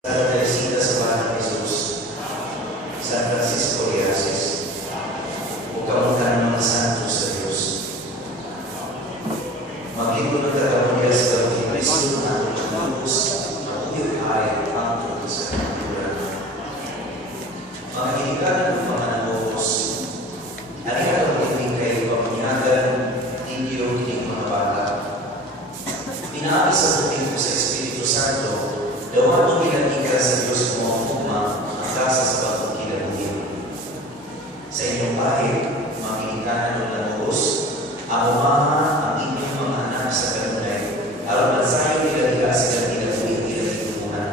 Santa Teresita sa Bahay ni Jesus, San Francisco de Assis, o kamuntan ng mga santos sa Diyos. Maglingkod ng kagamuya sa Kristo na Diyos, mabuhay ay ang sa kultura. Mga hinikalan ng mga nanobos, halika ng piling kay pamunyagan, tigyo, kiling mga bata. Pinaalis sa puting ko sa Espiritu Santo, dawan mo ginantika sa Diyos kumamukma ang kasa sa batong kinabuhin. Sa inyong bahay, mga hinikanan ng nanobos, ang inyong mga anak sa kanunay, alam sa iyo nilaliga sila kinabuhin kinabituhan.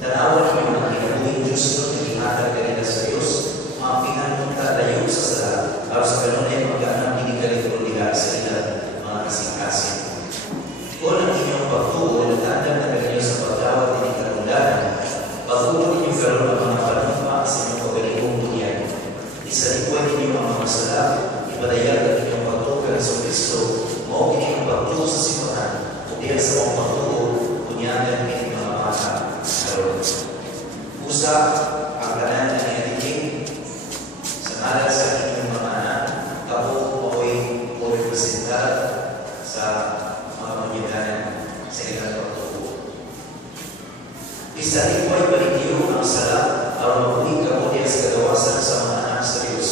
Tanawan niyo mga kinabuhin Diyos doon na ihatag kanila sa Diyos, mga pinanunta tayo sa sala, alam sa kanunay mag-aanang pinigalitin nila sa ilang mga kasing-kasing. Kung ang inyong pagtuo, natandang na kayo sa pagdawat ng karulangan, pagtuo ninyo karoon ng mga panumpa sa inyong pagaligong bunyan. Isalipuan ninyo ang mga sala, ipadayag ang inyong pagtukan sa Kristo, o inyong pagtuo sa simbahan, o diyan sa mga pagtuo, bunyagan ng mga bata karoon. Usa ang kanan ng iatikin, sa ngalan sa inyong mga anak, ako ako'y representar sa pamamagitan sa ilang pagtutuo. Isalipo ay paligyo ang sala para mabuhay kamunin sa kagawasan sa mga anak sa Diyos.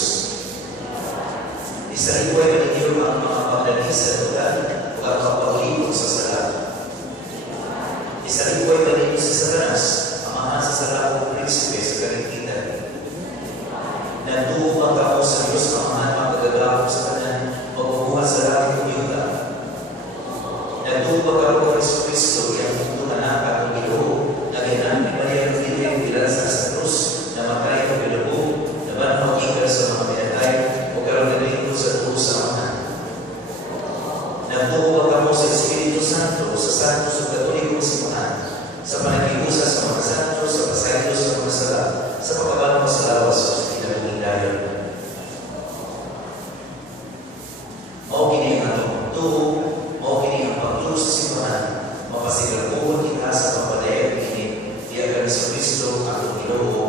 Isalipo ay paligyo ang mga pagdalis sa lugar o ang kapagligod sa sala. Isalipo ay paligyo sa Satanas, ang mga sa sala o prinsipe sa kaligtitan. Nanduo ang ako sa Diyos ang mga magagagawa sa kanan pagbubuhat sa langit ng Yuda. Nagtuwa ka po Kristo Kristo, yang tuntunan na ng Ginoo, na ginamit ni Maria ng Pilipinas bilansa sa krus, na matay ng Pilabu, na manong igal sa mga pinatay, o karoon na lingkod sa tulo sa mga. Nagtuwa ka po sa Espiritu Santo, sa Santo sa Katolikong Simbahan, sa panagiusa sa mga santo, sa pasaylo sa mga sala, sa pagkabalong sa lawas sa pinaging dayon. O kini ang atong tuo, o kini ang pagtuo sa simbahan, mapasigabuhan kita sa pagpadayag ini, diya kami sa Kristo at ang Ginoo